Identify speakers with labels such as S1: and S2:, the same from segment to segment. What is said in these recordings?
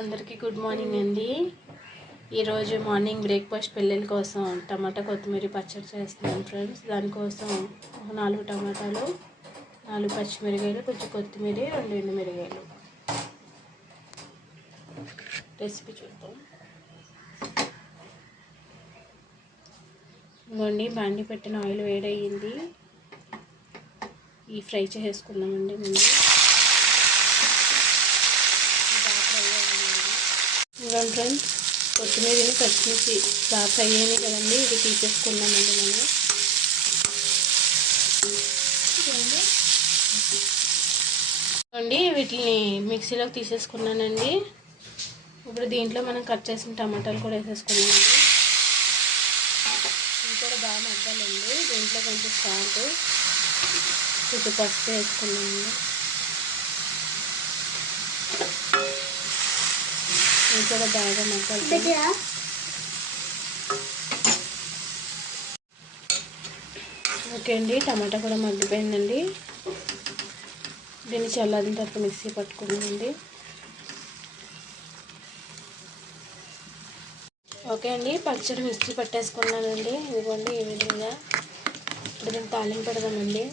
S1: అందరికీ good morning అండి. ఈరోజు మార్నింగ్ బ్రేక్ఫాస్ట్ పిల్లల కోసం టమాటా కొత్తిమీర పచ్చడి చేస్తున్నాను ఫ్రెండ్స్. దానికోసం ఒక నాలుగు టమాటాలు నాలుగు పచ్చిమిరకాయలు కొంచెం కొత్తిమీర రెండు ఎండు మిరగాయలు రెసిపీ చూద్దాం. ఇదిగోండి బాండి పెట్టిన ఆయిల్ వేడయ్యింది. ఈ ఫ్రై చేసుకుందామండి ముందు. ఇవ్వండి ఫ్రెండ్స్. కొత్తిమీరని పచ్చిమిర్చి బాగా ఫ్రై అయినాయి కదండి ఇది తీసేసుకున్నామండి మనం. అండి వీటిని మిక్సీలోకి తీసేసుకున్నానండి. ఇప్పుడు దీంట్లో మనం కట్ చేసిన టమాటాలు కూడా వేసేసుకున్నామండి. ఇది కూడా బాగా మగ్గాలండి. దీంట్లో కొంచెం సాల్ట్ కొంచెం పసుపు వేసుకున్నామండి. కూడా బాగా మగ్గాలి ఓకే అండి టమాటా కూడా మగ్గిపోయిందండి. దీన్ని చల్లారిన తర్వాత మిక్సీ పట్టుకున్నామండి ఓకే అండి పచ్చడి మిక్సీ పట్టేసుకున్నానండి. ఇదిగోండి ఈ విధంగా. ఇప్పుడు దీన్ని తాలింపు పెడదామండి.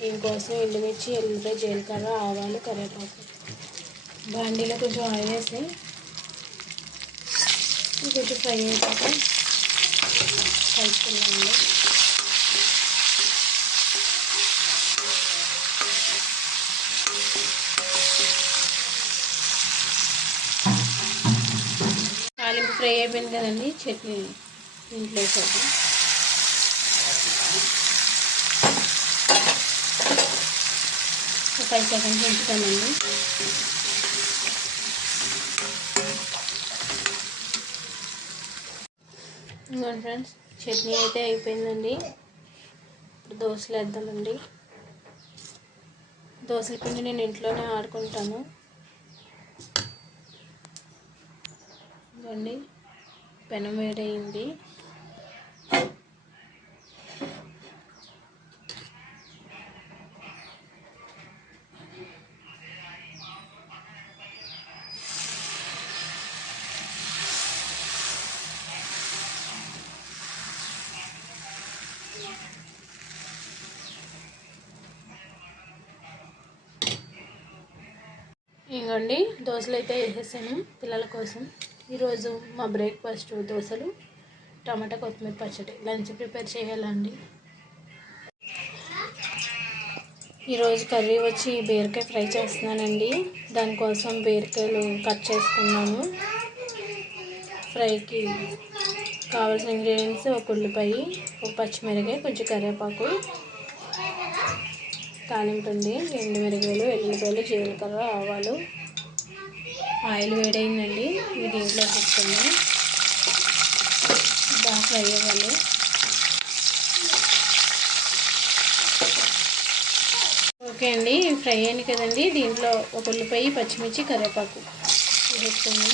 S1: దీనికోసం ఎండుమిర్చి ఎల్లిపాయ జీలకర్ర ఆవాలు కరివేపాకు. బాండీలో కొంచెం ఆయిల్ వేసి కొంచెం ఫ్రై అయ్యాక కలుపుకున్నామండి తాలింపు ఫ్రై అయిపోయింది కదండి చట్నీ ఇంట్లో వేసేద్దాం. ఫైవ్ సెకండ్స్ ఉంచుతామండి ఇదిగోండి ఫ్రెండ్స్ చట్నీ అయితే అయిపోయిందండి. ఇప్పుడు దోశలు వేద్దామండి. దోశల పిండి నేను ఇంట్లోనే ఆడుకుంటాను. ఇదిగోండి పెనం వేడయింది. ఇదిగోండి దోశలు అయితే వేసేసాను పిల్లల కోసం. ఈరోజు మా బ్రేక్ఫాస్ట్ దోశలు టమాటా కొత్తిమీర పచ్చడి. లంచ్ ప్రిపేర్ చేయాలండి. ఈరోజు కర్రీ వచ్చి బీరకాయ ఫ్రై చేస్తున్నానండి. దానికోసం బీరకాయలు కట్ చేసుకున్నాను. ఫ్రైకి కావాల్సిన ఇంగ్రీడియంట్స్ ఒక ఉల్లిపాయ ఒక పచ్చిమిరకాయ కొంచెం కరివేపాకు తాలింపు ఎండు మిరగాయలు ఎల్లుల్లిపాయలు జీలకర్ర ఆవాలు ఆయిల్ వేడైందండి. ఇవి దీంట్లో వేసుకుందాం బాగా ఫ్రై అవ్వాలి. ఓకే అండి ఫ్రై అయింది కదండి. దీంట్లో ఒక ఉల్లిపాయ పచ్చిమిర్చి కరివేపాకు ఇది వేసుకుందాం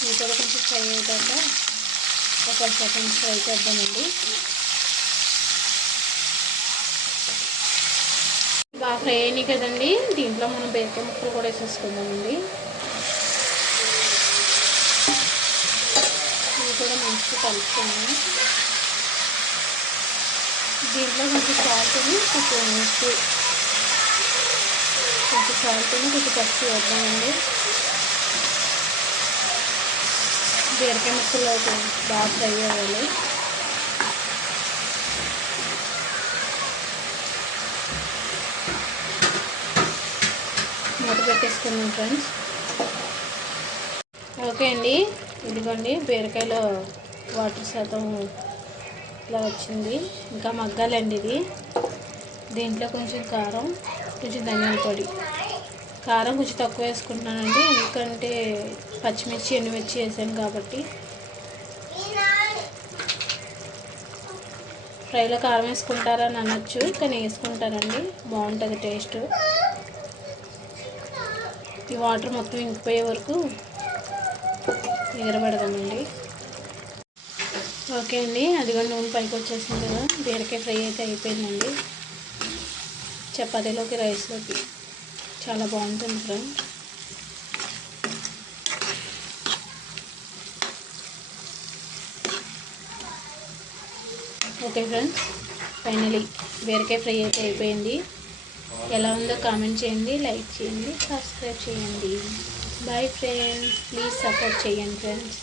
S1: కొంచెం ఫ్రై అయ్యాక ఒక సెకండ్ సెకండ్స్ ఫ్రై చేద్దామండి. ఫ్రై అయినాయి కదండి. దీంట్లో మనం బీరకాయ ముక్కలు కూడా వేసేసుకుందామండి. ఇవి కూడా మంచిగా కలుపుకుందాం. దీంట్లో కొంచెం సాల్ట్ కొంచెం ఉప్పు కొంచెం సాల్ట్ కొంచెం పసుపు వేద్దామండి. బీరకాయ ముక్కలు బాగా ఫ్రై అవ్వాలి. మూట పెట్టేసుకున్నాం ఫ్రెండ్స్. ఓకే అండి. ఇదిగోండి బీరకాయలో వాటర్ శాతం ఇలా వచ్చింది. ఇంకా మగ్గాలండి ఇది. దీంట్లో కొంచెం కారం కొంచెం ధనియాల పొడి. కారం కొంచెం తక్కువ వేసుకుంటున్నానండి. ఎందుకంటే పచ్చిమిర్చి ఎండుమిర్చి వేసాను కాబట్టి. ఫ్రైలో కారం వేసుకుంటారని అనొచ్చు కానీ వేసుకుంటానండి. బాగుంటుంది టేస్ట్. ఈ వాటర్ మొత్తం ఇంకిపోయే వరకు ఎగరబెడదామండి ఓకే అండి అదిగో నూనె పైకి వచ్చేసింది కదా బీరకాయ ఫ్రై అయితే అయిపోయిందండి. చపాతీలోకి రైస్లోకి. చాలా బాగుంటుంది ఫ్రెండ్ ఓకే ఫ్రెండ్స్ ఫైనలీ బీరకాయ ఫ్రై అయితే అయిపోయింది. ఎలా ఉందో కామెంట్ చేయండి లైక్ చేయండి సబ్స్క్రైబ్ చేయండి. బాయ్ ఫ్రెండ్స్ ప్లీజ్ సపోర్ట్ చేయండి ఫ్రెండ్స్